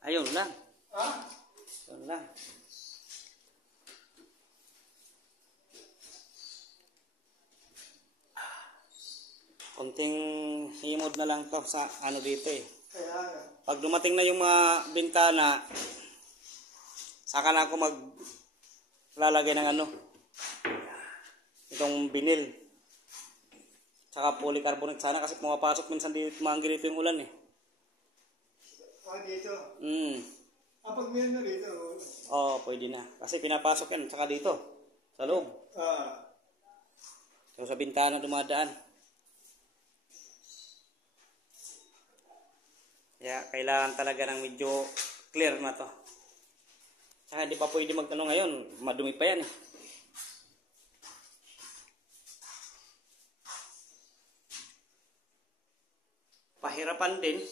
Ayun lang. Ha? Ayun lang. Konting himod na lang to sa ano dito eh. Kaya nga. Pag dumating na yung mga bintana, saka na ako maglalagay ng ano, itong binil. Tsaka polycarbonate sana kasi pumapasok minsan dito, manggi dito yung ulan eh. Ah, dito. Pag meron na dito. Oo, pwede na. Kasi pinapasok yan, tsaka dito, sa loob. So sa bintana dumadaan. Kaya kailangan talaga ng medyo clear na to. Tsaka hindi pa pwede magtanong ngayon, madumi pa yan eh. Pahirapan din